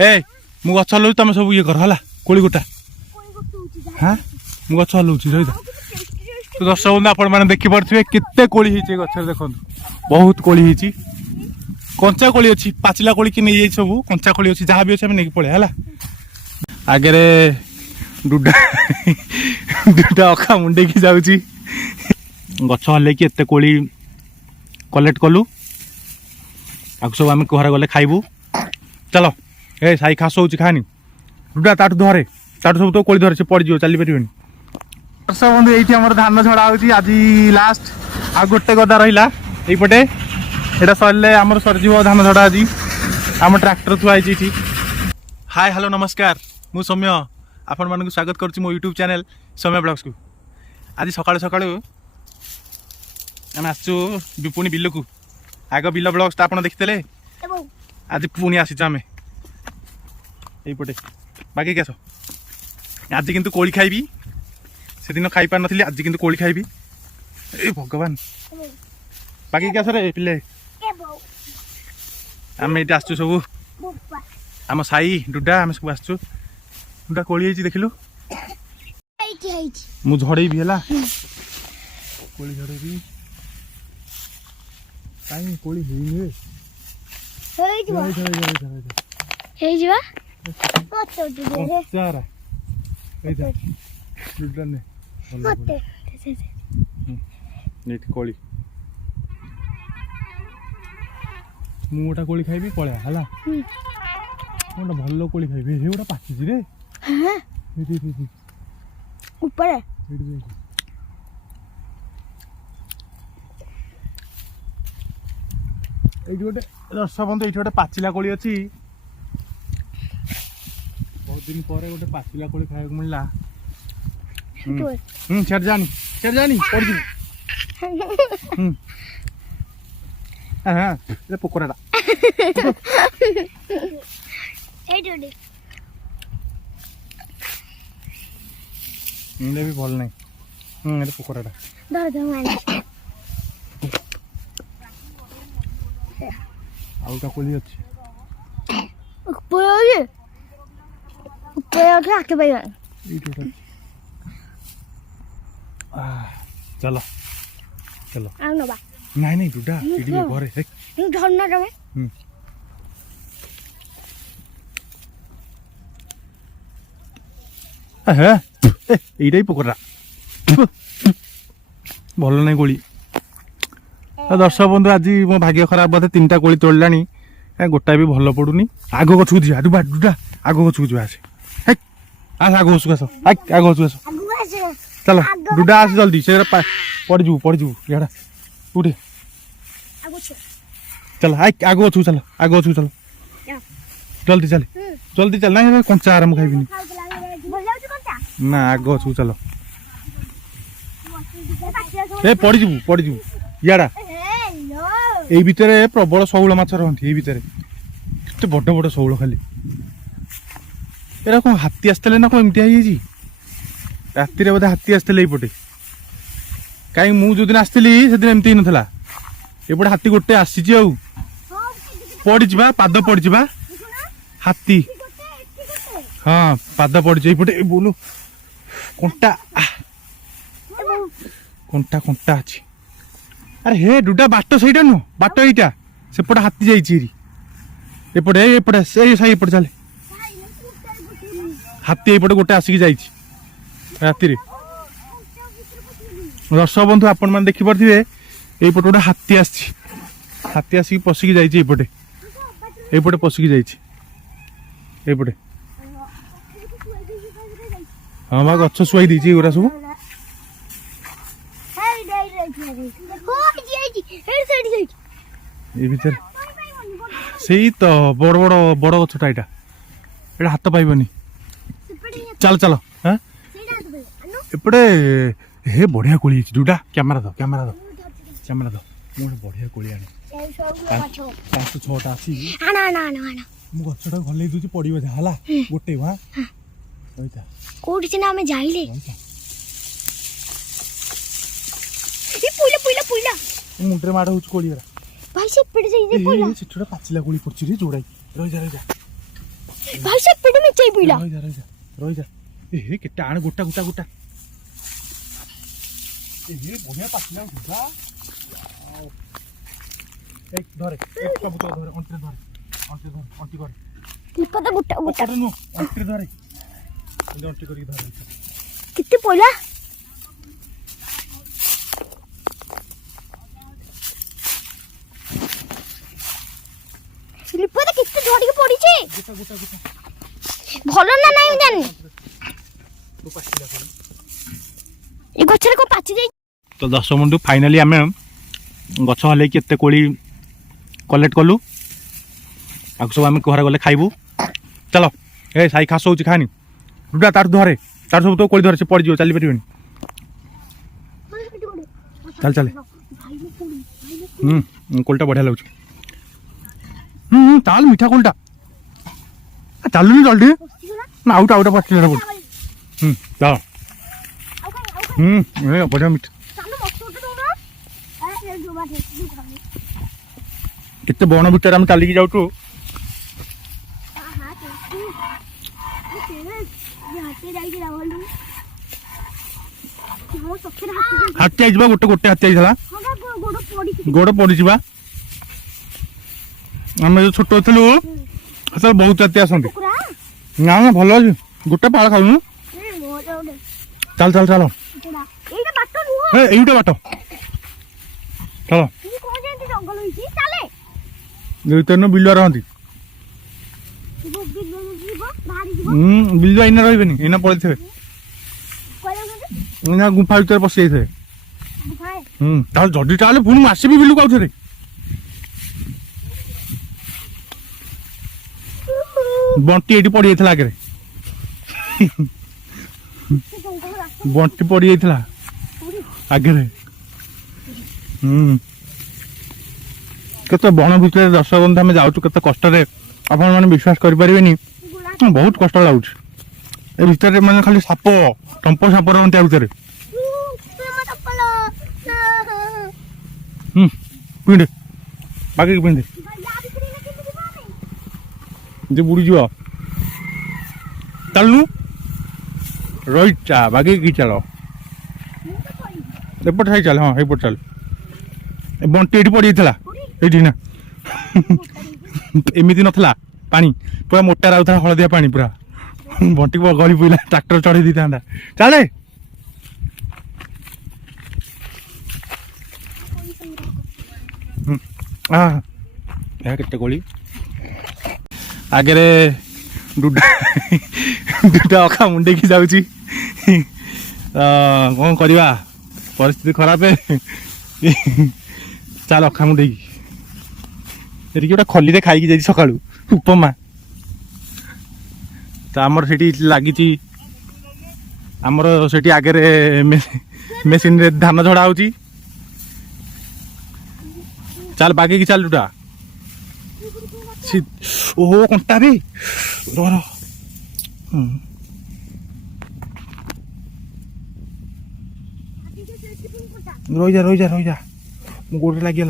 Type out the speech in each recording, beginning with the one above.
ए मु गछ हलौची तुम सब ये कर हला कोली गोटा हाँ मु गछ हलौची रही तो दर्शक बंधु आपण मैंने देखी पारे केते कोली होती गचर देखो बहुत कोली होती कंचा कोली अच्छी पाचिला कोली की नहीं जाई सब कंचा कोली अच्छी जहाँ भी अच्छे नहीं पड़े है आगे डुडा दुटा अखा मुंडे की जाऊँगी गछ हल्ले कि एत कोली कलेक्ट कलु आग सब आम घर गले खाइबू चलो ए साई खास हो खानी डुडा ताठू धरे ताठू सब तो कोली धरे से पड़ चली पारे दर्शक बंधु ये आम धान छड़ा हो आज लास्ट आ गोटे गदा रहा यपटे यहाँ सरले आम सरजीव धान छड़ा आज आम ट्रैक्टर थुआई हाय हेलो नमस्कार मु सौम्य आपण मानक स्वागत करुच्ची मो यूट्यूब चैनल सौम्य ब्लॉग्स को आज सकाळु सकाळु आम आसचु विपुणी बिल को आग बिल ब्लॉग्स तो आपन देखिते आज पुणी आसीचु आम यपटे बाकी कैस आज किंतु कोली खाइबी से दिन खाई पार नथिली आज किंतु कोली खाइबी ए भगवान बाकी कैस रे पिले आम ये आसचु सब आम साई डुडा आम सब आसचु डुडा कोली देखिलु मु झड़ेबी है कोली झड़ेबी काई कोली हेइनी कोली मु गोटा कोली खाइबी पळा हला गोटा भल कोली खाइबी हे गोटा पाचिजी रे हां ऊपर ये गोटे दर्शक बंधु ये गोटे पाचिला कोली अच्छी बहुत दिन पर गोटे पाचिला कोली खाया मिलला छेड़ जानी पड़ जी हाँ ये पोकराटा भी भल नहीं ये पोकराटा आउटा कोली अच्छी चलो चलो नहीं नहीं डुडा इडी घरे देख धरना तमे है एइडाई पकड़ा भल नहीं कोली दर्शक बंधु आज मो भाग्य खराब बोधे 3टा कोली तोड़लानी गोटा भी भल पड़ुनी आग गछू जा डुबा डुडा आग गछू जा आसे आस आग गछू आस आग गछू आस चलो डुडा आस जल्दी से पड़ जू याडा उठे चल आग गछू चलो आग गछू चलो जल्दी चल ना कंचा आराम खाइबिनी ना आग गछू चलो ए पड़ जू याडा এই ভিতরে প্রবল শৌল মাছ রহନ୍ତି এই ভিতরে কেতে বড় বড় শৌল খালি এরকম হাতি আসলে না কোন এমতি হইছি রাত্রি বোধ হাতি আসলে এইপটে কাই মু যদিন আসছিলি সেদিন এমতি নথলা এপটে হাতি গোটে আসিছি আউ পড়ি যা পাদ পড়ি যা হাতি হ্যাঁ পাদ পড়ি যাই পটে বলু কোনটা কোনটা কোনটা আছে अरे हे डुडा बाट सहीटा नु बाट एटा सेपटे हाथी जाइछि एपटे से साई एपटे चले हाथी एपटे गोटे आसिक जाइछि राति रे दर्शक बंधु आपण माने देखि परथिबे एपटे गोटे हाथी आसिक पसिक जाइछि एपटे पसिक जाइछि एपटे हां बा गच्छ सुई दिछि एगुरा सब ये भीतर से तो बड़ बड़ बड़ गछटा ये हाथ पाइबनी चल चल हाँ एपटे हे बढ़िया कोली डुडा कैमेरा दो मोटे बढ़िया कोली आने 5-6टा अच्छी मु गछटा भले दूची पड़िबो हला गोटे वा ओइता कोठी से ना हमें जाइले ये पुइला मुंडरे माड़ होच कोलिरा भाई से पेड़ से ये कोइला छिटुडा पाचिला कोली पड़छि रे जोड़ाई रह जा भाई सब पेट में चाय पीला रही जा ए केटा आण गोटा गोटा गोटा ए बढ़िया पाछला गोटा एक धरे एक सब तो धरे अंटे धरे अंटी कर लिपा तो गोटा गोटा नो अंटे धरे अंटी करी धरे कितने पइला लिपा तो कितने झड़ी के पड़ी छे गोटा गोटा गोटा भलो ना नहीं जानी तो पाछला कर ए गछरे को पाची जाई तो 10 मिनिट फाइनाली आम गछ हल केते कोली कलेक्ट कलु आ सब आम घर गले खाइबू चलो ए साई खास हो खानी बुढ़ा तार धरे तार सब तो कोली धरे से पड़ जियो चली परिबनी चल चल कोलटा बढ़िया लगुच चाल मीठा कोलटा चलुनी जल्दी ना आउटा आउटा पछले बोल चलो बढ़िया मीठा केते बण भितर आम चलिकी जाऊँ हाथी आई गोटे गोटे हाथी आई गोड़ पड़ी आम जो छोट थी से बहुत हाथी आसती ना ना भल अच्छे गोटे पाड़ खाऊ चल चल चलो এইটা বাট চলো দুইটা বিল রহନ୍ତି বিল এনে রহবেনি এনে পড়েছে না গুফা ভিতরে পশি যাইছে তাহলে যদি তাহলে পুଣି আসিবি বিলু কাউথরে বন্টি এটি পড়ি যাইଥିଲା আগে বন্টি পড়ি যাইଥିଲା आगे केते बण भितर 10 बंध आम जाऊँ केते कष्ट आपण मैंने विश्वास कर पारे बहुत कष्ट लगुच ए भितर मैंने खाली साप टंप साप रही भितर पिंधे बाकी पिंधे जे बुड़ी जीव चलनु रही चा बाकी की चलो एपट साइड चल हाँ एपट चल बंटी ये पड़ जाता ये ना एमती नाला पानी पूरा मोटा रहा हलदिया पानी पूरा बंटी गली पड़ा ट्राक्टर चढ़े दी था चले केते गली आगे डुडा डुडा अखा मुंडे की जाऊँ कौन करवा परिस्थिति खराब है चल अखा मुंडे की गोटे खली खाई जाइए सका उपमा तो आमर से लगी आमर से आगे मेसीन रे धान झड़ा हो चल बाकी की चल डुडा ओहो कंटा भी रही जा गोटे लगे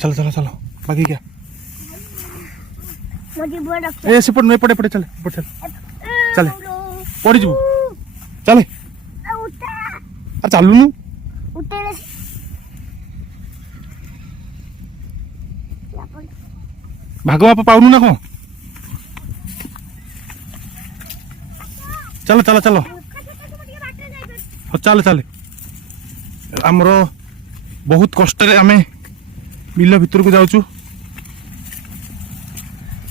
चलो चलो चलो बाकी क्या ए सेपट नहीं पड़े चले चल चले पड़ी जीव चले चलुनु भाग बापा पाऊनु ना कौन चलो चलो चलो चले चले आमर बहुत कष्ट आम बिल भितर को जाऊँ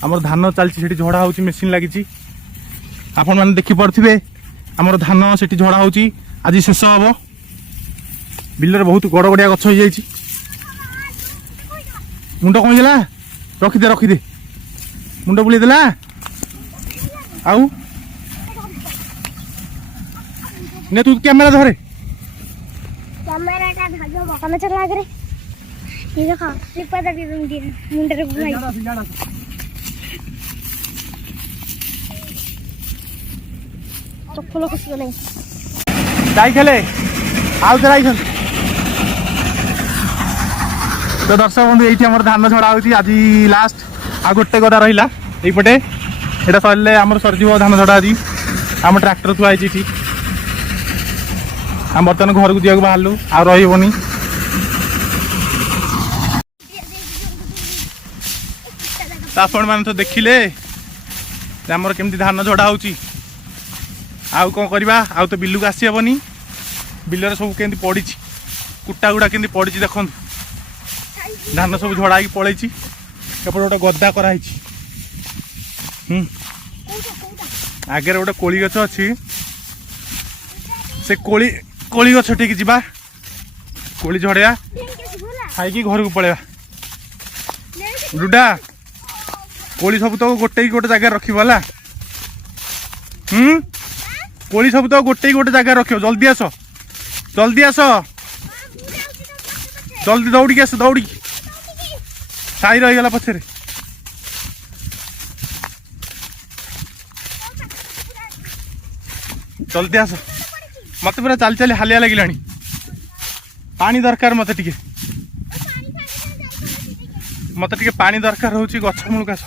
आमर धान चलती झड़ा हो मेसीन लगी आपण मैंने देखिपे आमर धान से झड़ा हो आज शेष हम बिलर बहुत गड़ गड़िया गछ हो जाए मुंड कमीला रखीदे मुंड बुलेदेला आउ ने तू कैमरा धरे कैमराटा भागो बकना चला आगे ये देखो लिपा दे मुंडे रे बुलाई तो फलो कुछ नहीं जाई खेले आउ जराई छन तो दर्शक बंधु एठी हमर धान छड़ा होची आज लास्ट आ गोटे गदा रहा यपटे यहाँ सरले आम सरजीव धान झड़ा आज आम ट्राक्टर थुआई ठीक आम बर्तमान घर को जावाक बाहरलु आ रही आपण मैंने तो देखिले आमर केमती धान झड़ा हो आउ कौन करवा आउ तो बिलू को आसी हेनी बिलर सब केमती पड़ी कुटा गुड़ा केमती पड़ी देखु धान सब झड़ा पड़े एपटे गोटे गदा कराई आगे गोटे कोली गछ अच्छी से कोली गछ टिक जा कोली झड़िया खाई घर को पलैया डुडा कोली सब तो गोटे जगह रखा कोली सब तो गोटे जगह रख जल्दी आस जल्दी दौड़ी आस दौड़ी साई रहीगला पछे जल्दी आस मत पूरा चल चल हालिया लगे पानी दरकार मत टे पानी दरकार हो गछ मूल आस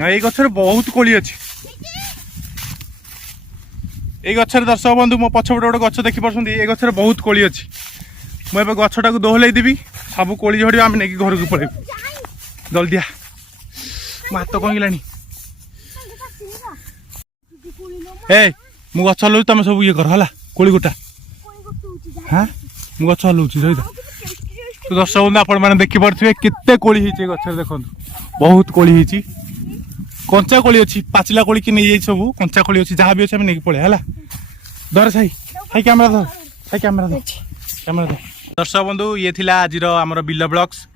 ये गचर बहुत कोली अच्छी ये गचर दर्शक बंधु मो पछपटे गोटे गछ देखी पार्टी ये गचर बहुत कोली अच्छी मुझे गछटा को दोहल देवी सब कोली झड़ आम नहीं घर को पलैबू जल्दी आ हाथ कहीं ए मु गछ हलौ तुम सब ये कर है कोली गोटा हाँ मु गछ हलौ रही तो दर्शक बंधु आपण मैंने देखिपे केते कोली होती गचर देखो बहुत कोली होती कंचा कोली अच्छी पाचिला कोली कि नहीं सब कंचा कोली अच्छी जहाँ भी अच्छे नहीं पड़े है धर साई हाई कैमेरा धर हाई कैमेरा धर कैमेरा धर दर्शक बंधु ये थिला आज आमर बिल ब्लॉग्स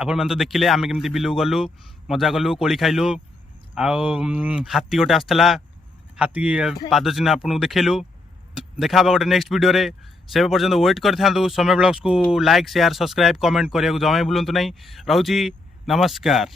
आपण मैंने तो देखिले आम केमती बिलू गलु मजा कलु कोली खाइलु हाथी गोटे आसला हाथी पाद चिन्ह आपको देखलु देखा गोटे नेक्स्ट वीडियो रे से पर्यंत वेट कर समय ब्लॉग्स को लाइक शेयर सब्सक्राइब कमेंट करने को जमा भूलु नहीं रोची नमस्कार।